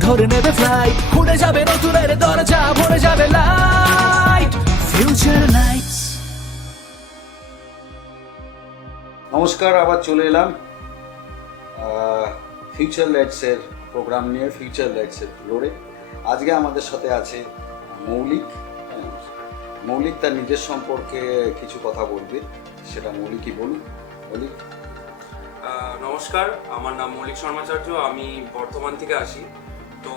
ধরে নেবে ফ্লাইট খুলে যাবে নতুনের দরজা ভরে যাবে লাইট ফিউচার লাইটস নমস্কার আবার চলে এলাম। ফিউচার লাইটসের প্রোগ্রাম নিয়ে ফিউচার লাইটসের ফ্লোরে আজকে আমাদের সাথে আছে মৌলিক। হ্যাঁ, মৌলিক তার নিজের সম্পর্কে কিছু কথা বলবে। সেটা মৌলিকই বলুন মৌলিক। আহ, নমস্কার আমার নাম মৌলিক শর্মাচার্য। আমি বর্ধমান থেকে আসি। তো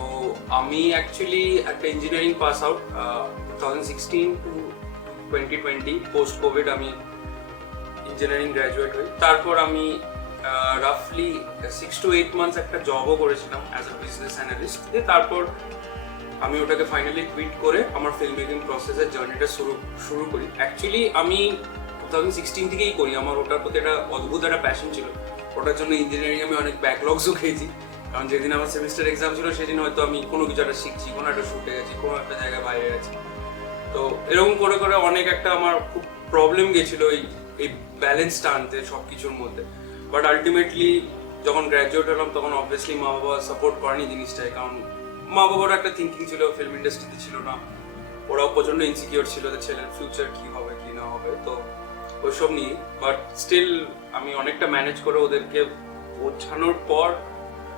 আমি অ্যাকচুয়ালি একটা engineering pass out two thousand sixteen to twenty twenty post covid আমি ইঞ্জিনিয়ারিং গ্র্যাজুয়েট হই। তারপর আমি রাফলি সিক্স টু এইট মান্থস একটা জবও করেছিলাম অ্যাজ এ বিজনেস অ্যানালিস্ট দিয়ে তারপর আমি ওটাকে ফাইনালি কুইট করে আমার ফিল্ম মেকিং প্রসেসের জার্নিটা শুরু শুরু করি। অ্যাকচুয়ালি আমি টু থাউজেন্ড সিক্সটিন থেকেই করি। আমার ওটার প্রতি একটা অদ্ভুত একটা প্যাশন ছিল। ওটার জন্য ইঞ্জিনিয়ারিং আমি অনেক ব্যাকলগসও খেয়েছি। কারণ যেদিন আমার সেমিস্টার এক্সাম ছিল, সেদিন হয়তো আমি কোনো কিছু একটা শিখছি, কোনো একটা শুটে গেছি, কোনো একটা জায়গায় বাইরে গেছি। তো এরকম করে করে অনেক একটা আমার খুব প্রবলেম গেছিল এই এই ব্যালেন্সটা আনতে সব কিছুর মধ্যে। বাট আলটিমেটলি যখন গ্র্যাজুয়েট হলাম, তখন অবভিয়াসলি মা বাবা সাপোর্ট করেনি জিনিসটায়, কারণ মা বাবার একটা থিঙ্কিং ছিল ফিল্ম ইন্ডাস্ট্রিতে ছিল না। ওরাও প্রচণ্ড ইনসিকিউর ছিল যে ছেলের ফিউচার কী হবে, কি না হবে, তো ওইসব নিয়ে। বাট স্টিল আমি অনেকটা ম্যানেজ করে ওদেরকে বোঝানোর পর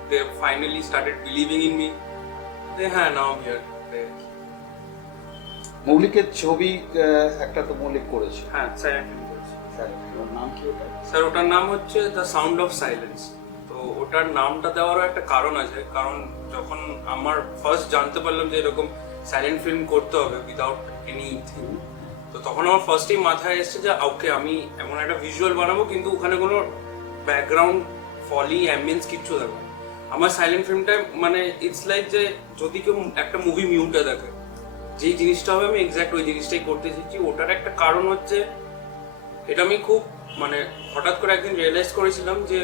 they finally started believing in me they হ্যাঁ নাও হিয়ার মৌলিকের ছবি একটা তো মৌলিক করেছে। হ্যাঁ স্যার করেছি। স্যার ওর নাম কি ওটা? স্যার ওটার নাম হচ্ছে দ্য সাউন্ড অফ সাইলেন্স তো ওটার নামটা দেওয়ারও একটা কারণ আছে। কারণ যখন আমার ফার্স্ট জানতে পারলাম যে এরকম সাইলেন্ট ফিল্ম করতে হবে উইদাউট এনি থিং তো তখন আমার ফার্স্টেই মাথায় এসেছে যে ওকে আমি এমন একটা ভিজুয়াল বানাবো কিন্তু ওখানে কোনো ব্যাকগ্রাউন্ড ফলি অ্যাম্বিয়েন্স কিচ্ছু দেবো। আমার সাইলেন্ট ফিল্মটা মানে ইটস লাইক যে যদি কেউ একটা মুভি মিউটে দেখে, যেই জিনিসটা হবে আমি এক্স্যাক্ট ওই জিনিসটাই করতে চেয়েছি ওটার একটা কারণ হচ্ছে, এটা আমি খুব মানে হঠাৎ করে একদিন রিয়েলাইজ করেছিলাম যে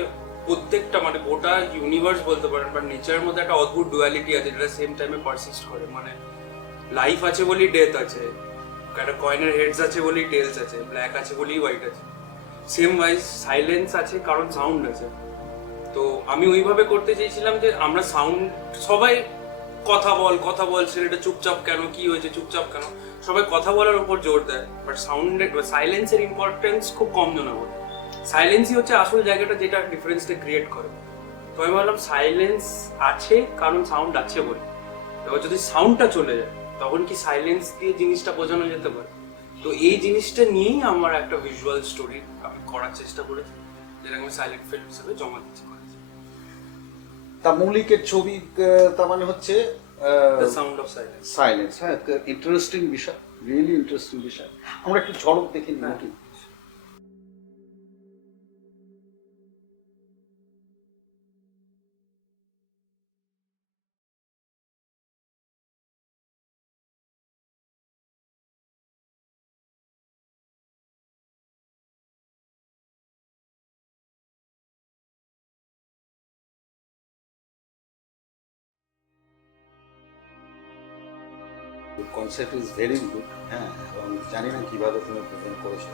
প্রত্যেকটা মানে গোটা ইউনিভার্স বলতে পারেন বা নেচারের মধ্যে একটা অদ্ভুত ডুয়ালিটি আছে, যেটা সেম টাইমে পারসিস্ট করে। মানে লাইফ আছে বলেই ডেথ আছে, একটা কয়েনের হেডস আছে বলেই টেলস আছে ব্ল্যাক আছে বলেই হোয়াইট আছে। সেম ওয়াইজ সাইলেন্স আছে, কারণ সাউন্ড আছে। তো আমি ওইভাবে করতে চেয়েছিলাম যে আমরা সাউন্ড সবাই কথা বল কথা বল, ছেলেটা চুপচাপ কেন, কি হয়েছে, চুপচাপ কেন? সবাই কথা বলার উপর জোর দেয় বাট সাউন্ডের সাইলেন্সের ইম্পর্টেন্স খুব কম জনা বলে সাইলেন্সই হচ্ছে আসল জায়গাটা যেটা ডিফারেন্সটা ক্রিয়েট করে। তো আমি ভাবলাম সাইলেন্স আছে, কারণ সাউন্ড আছে বলে। এবার যদি সাউন্ডটা চলে যায়, তখন কি সাইলেন্স দিয়ে জিনিসটা বোঝানো যেতে পারে? তো এই জিনিসটা নিয়েই আমার একটা ভিজুয়াল স্টোরি আমি করার চেষ্টা করেছি যেটা আমি সাইলেন্ট ফিল্ম হিসেবে জমা দিচ্ছি। তা মৌলিকের ছবি তা তার মানে হচ্ছে সাউন্ড অফ সাইলেন্স সাইলেন্স হ্যাঁ ইন্টারেস্টিং বিষয় রিয়েলি ইন্টারেস্টিং বিষয়। আমরা একটু ঝড়ক দেখে নিই কনসেপ্ট ইজ ভেরি গুড হ্যাঁ এবং জানি না কীভাবে তুমি প্রেজেন্ট করেছ।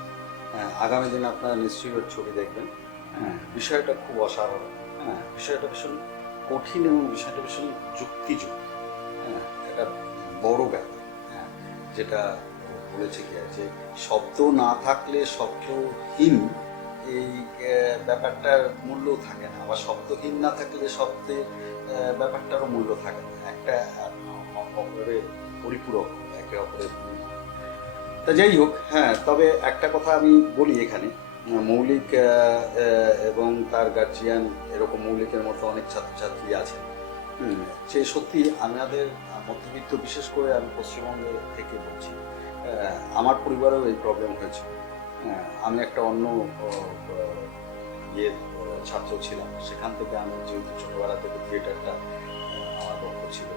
হ্যাঁ আগামী দিনে আপনারা নিশ্চয়ই ওর ছবি দেখবেন। হ্যাঁ বিষয়টা খুব অসাধারণ। হ্যাঁ বিষয়টা ভীষণ কঠিন এবং বিষয়টা ভীষণ যুক্তিযুক্ত। হ্যাঁ একটা বড় ব্যাপার। হ্যাঁ যেটা বলেছে কি যে শব্দ না থাকলে শব্দহীন এই ব্যাপারটার মূল্য থাকে না। বা শব্দহীন না থাকলে শব্দের ব্যাপারটারও মূল্য থাকে না। একটা অপরের পরিপূরক একে অপরের তা যাই হোক হ্যাঁ তবে একটা কথা আমি বলি এখানে মৌলিক আহ, আহ, এবং তার গার্জিয়ান এরকম মৌলিকের মতো অনেক ছাত্রছাত্রী আছে সে সত্যি আমাদের মধ্যবিত্ত বিশেষ করে আমি পশ্চিমবঙ্গে থেকে বলছি আমার পরিবারেও এই প্রবলেম হয়েছে। হ্যাঁ, আমি একটা অন্য ইয়ের ছাত্র ছিলাম। সেখান থেকে আমি যেহেতু ছোটোবেলা থেকে থিয়েটারটা আমার লক্ষ্য ছিল।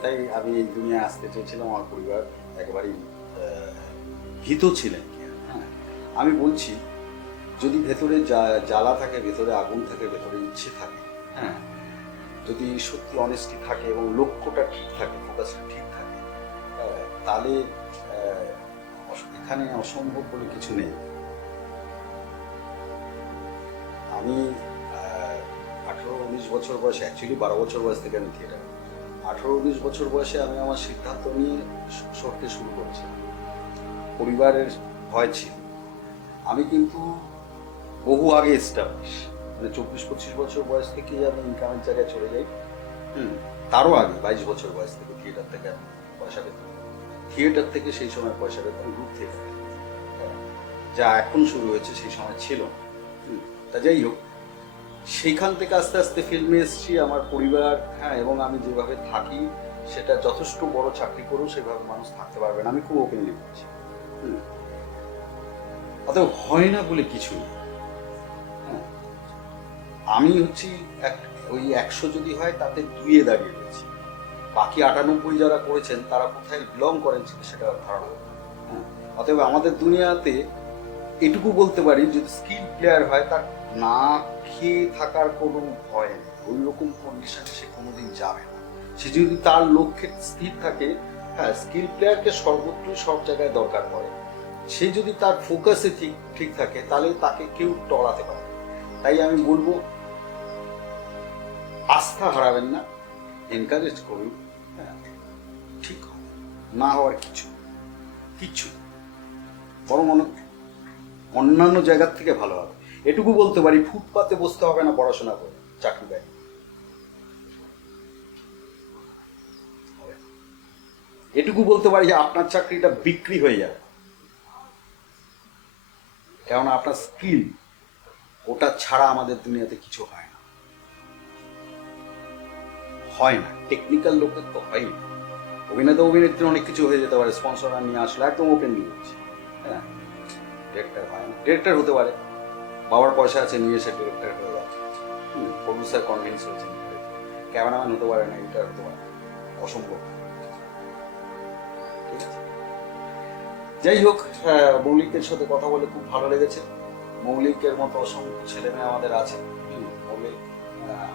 তাই আমি এই দুনিয়ায় আসতে চেয়েছিলাম, আমার পরিবার একেবারেই ভীত ছিলেন হ্যাঁ। আমি বলছি, যদি ভেতরে জ্বালা থাকে, ভেতরে আগুন থাকে, ভেতরে ইচ্ছে থাকে হ্যাঁ। যদি সত্যি অনেস্টি থাকে এবং লক্ষ্যটা ঠিক থাকে ফোকাসটা ঠিক থাকে তাহলে এখানে অসম্ভব বলে কিছু নেই। আমি আঠারো, উনিশ বছর বয়সে অ্যাকচুয়ালি বারো বছর বয়স থেকে আমি থিয়েটার আঠারো উনিশ বছর বয়সে আমি আমার সিদ্ধান্ত নিয়ে সরতে শুরু করেছি। পরিবারের ভয় ছিল। আমি কিন্তু বহু আগে এস্টাবলিশ মানে চব্বিশ পঁচিশ বছর বয়স থেকেই আমি ইনকামের জায়গায় চলে যাই। হুম তারও আগে বাইশ বছর বয়স থেকে থিয়েটার থেকে আমি পয়সা পেতাম থিয়েটার থেকে সেই সময় পয়সা পেতাম গ্রুপ থেকে। হ্যাঁ, যা এখন শুরু হয়েছে সেই সময় ছিল তা যাই হোক সেইখান থেকে আস্তে আস্তে ফিল্মে এসেছি, আমার পরিবার হ্যাঁ এবং আমি যেভাবে থাকি, সেটা যথেষ্ট বড় চাকরি করেও সেভাবে মানুষ থাকতে পারবে না আমি খুব ওপেনলি বলছি। অতএব হয় না বলে কিছু হ্যাঁ। আমি হচ্ছি এক, ওই একশো যদি হয়, তাতে দুইয়ে দাঁড়িয়ে রয়েছি বাকি আটানব্বই যারা করেছেন, তারা কোথায় বিলং করেন সেটা ধারণা হ্যাঁ। অতএব আমাদের দুনিয়াতে এটুকু বলতে পারি, যদি স্কিল প্লেয়ার হয়, তার না খেয়ে থাকার কোনো ভয় নেই। ওই রকম কন্ডিশনে সে কোনোদিন যাবে না। সে যদি তার লক্ষ্যে স্থির থাকে হ্যাঁ স্কিল প্লেয়ারকে সর্বত্রই সব জায়গায় দরকার পড়ে। সে যদি তার ফোকাসে ঠিক ঠিক থাকে, তাহলে তাকে কেউ টলাতে পারে। তাই আমি বলব, আস্থা হারাবেন না এনকারেজ করুন হ্যাঁ ঠিক না হওয়ার কিছু কিচ্ছু না। বরং অনেক অন্যান্য জায়গার থেকে ভালো হবে। এটুকু বলতে পারি, ফুটপাতে বসতে হবে না পড়াশোনা করে, চাকরি দেয় এটুকু বলতে পারি যে আপনার চাকরিটা বিক্রি হয়ে যাবে। কেননা আপনার স্কিল, ওটা ছাড়া আমাদের দুনিয়াতে কিছু হয় না। হয় না টেকনিক্যাল লোকের তো হয় না। অভিনেতা, অভিনেত্রী অনেক কিছু হয়ে যেতে পারে স্পন্সর নিয়ে আসলে একদম ওপেনলি বলছি হ্যাঁ ডিরেক্টর হয় না ডিরেক্টর হতে পারে। বাবার পয়সা আছে, নিয়ে এসে ডিরেক্টর হয়ে যাচ্ছে। প্রডিউসার কনভিন্স হয়েছে। ক্যামেরাম্যান হতে পারে না এডিটার হতে পারে অসম্ভব। যাই হোক মৌলিকের সাথে কথা বলে খুব ভালো লেগেছে। মৌলিকের মতো অসংখ্য ছেলে মেয়ে আমাদের আছে। মৌলিক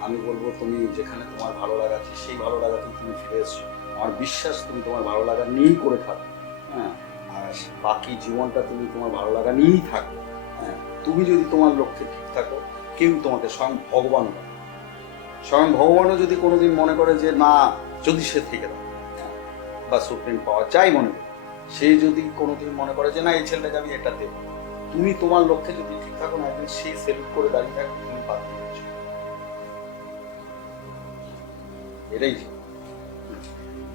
আমি বলব, তুমি যেখানে তোমার ভালো লাগা আছে, সেই ভালো লাগাতেই তুমি ফিরে এসছো। আমার বিশ্বাস, তুমি তোমার ভালো লাগা নিয়েই করে থাকো। হ্যাঁ আর বাকি জীবনটা তুমি তোমার ভালো লাগা নিয়েই থাকো। তুমি যদি তোমার লক্ষ্যে ঠিক থাকো, কেউ তোমাকে স্বয়ং ভগবান স্বয়ং ভগবানও যদি কোনোদিন মনে করে যে, না, যদি সে থেকে থাকে বা সুপ্রিম পাওয়ার যাই মনে করে সে যদি কোনোদিন মনে করে যে, না, এই ছেলেটাকে আমি এটা দেবো। তুমি তোমার লক্ষ্যে যদি ঠিক থাকো, না, একদিন সে সেলুট করে দাঁড়িয়ে থাকবে তুমি বাদ এটাই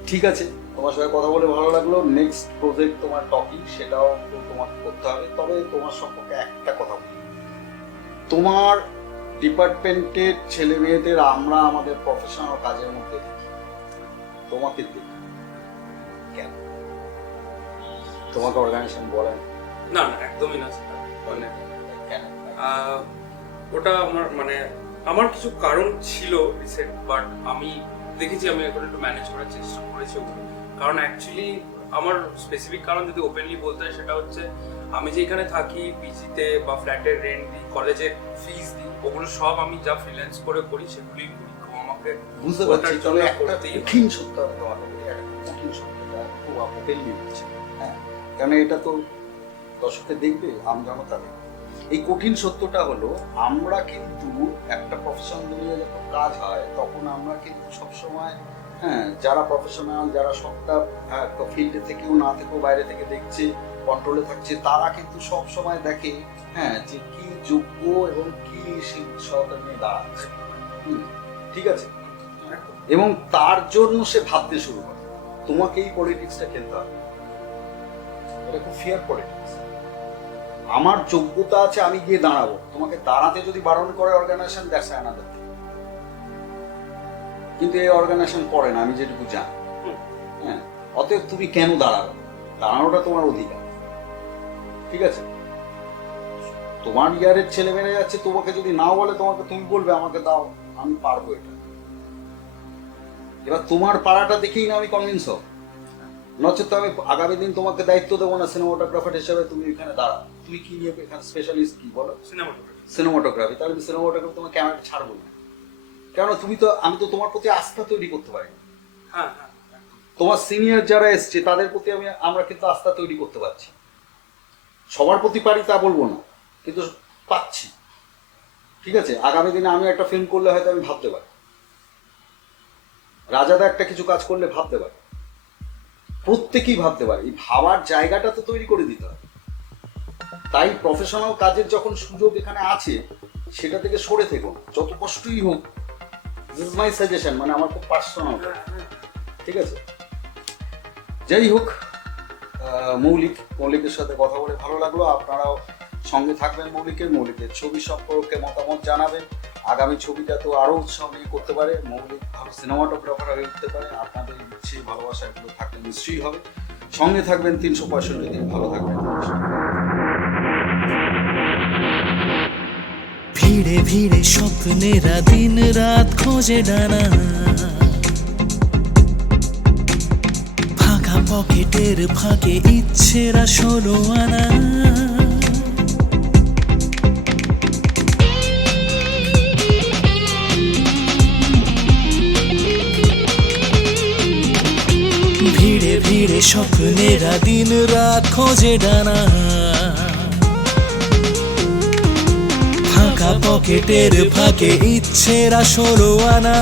ঠিক আছে? তোমার সঙ্গে কথা বলে ভালো লাগল। নেক্সট প্রজেক্ট তোমার টপিক সেটাও তোমাকে করতে হবে। তবে তোমার সম্পর্কে একটা কথা বলি। তোমার ডিপার্টমেন্টের ছেলে মেয়েদের আমরা আমাদের প্রফেশনাল কাজের মধ্যে দেখি। তোমাকে দেখি। কেন? তোমাকে অর্গানাইজেশন বলেন না? না একদমই না মানে কেন? ওটা আমার মানে আমার কিছু কারণ ছিল রিসেন্ট বাট আমি দেখেছি আমি এখন একটু ম্যানেজ করার চেষ্টা করেছি ওগুলো। কারণ অ্যাকচুয়ালি আমার স্পেসিফিক কারণ যদি ওপেনলি বলতে হয় সেটা হচ্ছে আমি যেখানে থাকি পিজিতে বা ফ্ল্যাটের রেন্ট দিই কলেজের ফিস দিই ওগুলো সব আমি যা ফ্রিল্যান্স করে করি সেগুলি করি। আমাকে বুঝতে পারছি তবে একটা কঠিন সত্য আমি তোমাকে বলি একটা কঠিন সত্য খুব ওপেনলি বলছি হ্যাঁ কেন এটা তো দর্শকে দেখবে আমজনতা দেখবে এই কঠিন সত্যটা হলো আমরা কিন্তু একটা প্রফেশন নিয়ে যখন কাজ হয় তখন আমরা কিন্তু সবসময় হ্যাঁ যারা প্রফেশনাল যারা সবটা ফিল্ডে থেকেও না থেকেও বাইরে থেকে দেখছে কন্ট্রোলে থাকছে, তারা কিন্তু সব সময় দেখে হ্যাঁ যে কি যোগ্য এবং কি সেই নিয়ে দাঁড়াচ্ছে। ঠিক আছে? এবং তার জন্য সে ভাবতে শুরু করে। তোমাকে এই পলিটিক্সটা খেলতে হবে। এটা খুব ফিয়ার পলিটিক্স আমার যোগ্যতা আছে, আমি গিয়ে দাঁড়াবো। তোমাকে দাঁড়াতে যদি বারণ করে অর্গানাইজেশন অ্যানাদার কিন্তু এই অর্গানাইজেশন করে না আমি যেটুকু জানি। হ্যাঁ? অতএব তুমি কেন দাঁড়াবে? দাঁড়ানোটা তোমার অধিকার। ঠিক আছে? তোমার ইয়ারের ছেলে মেয়ে যাচ্ছে তোমাকে যদি নাও বলে তোমাকে তুমি বলবে আমাকে দাও আমি পারব এটা। এবার তোমার পাড়াটা দেখেই না আমি কনভিন্স হব। নচেত আমি আগামী দিন তোমাকে দায়িত্ব দেবো না সিনেমাটোগ্রাফার হিসেবে তুমি এখানে দাঁড়া তুমি কি নিয়ে এখানে স্পেশালিস্ট কি বলো? সিনেমাটোগ্রাফি সিনেমাটোগ্রাফি তাহলে সিনেমাটোগ্রাফি তোমার ক্যামেরাটা ছাড়বো না। কেন তুমি তো আমি তো তোমার প্রতি আস্থা তৈরি করতে পারি হ্যাঁ হ্যাঁ তোমার সিনিয়র যারা এসছে তাদের প্রতি আমি আমরা কিন্তু আস্থা তৈরি করতে পারছি। সবার প্রতি পারি তা বলব না কিন্তু পাচ্ছি। ঠিক আছে? আগামী দিনে আমি একটা ফিল্ম করলে হয়তো আমি ভাবতে পারি। রাজাদা একটা কিছু কাজ করলে ভাবতে পারে। প্রত্যেকেই ভাবতে পারে। এই ভাবার জায়গাটা তো তৈরি করে দিতে হবে। তাই প্রফেশনাল কাজের যখন সুযোগ এখানে আছে সেটা থেকে সরে থেকো যত কষ্টই হোক দিস মাই সাজেশন মানে আমার খুব পার্সোনাল ঠিক আছে? যাই হোক মৌলিক মৌলিকের সাথে কথা বলে ভালো লাগল। আপনারাও সঙ্গে থাকবেন মৌলিকের মৌলিকের ছবি সম্পর্কে মতামত জানাবেন। আগামী ছবিটা তো আরও উৎসাহ নিয়ে করতে পারে। মৌলিক ভালো সিনেমাটোগ্রাফার হয়ে উঠতে পারে। আপনাদের ইচ্ছে ভালোবাসা এগুলো থাকলে নিশ্চয়ই হবে। সঙ্গে থাকবেন তিনশো পঁয়ষট্টি দিন। ভালো থাকবেন। ভিড়ে ভিড়ে স্বপ্নেরা দিন রাত খোঁজে ডানা। ফাঁকা পকেটের ফাঁকে ইচ্ছেরা ষোলো আনা। ভিড়ে ভিড়ে স্বপ্নেরা দিন রাত খোঁজে ডানা। পকেটের ফাঁকে ইচ্ছেরা সরো আনা।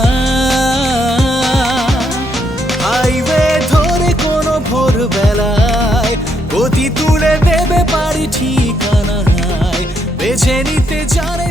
হাইওয়ে ধরে কোনো ভোরবেলায় গতি তুলে দেবে পারি ঠিকানায়। বেছে নিতে জানে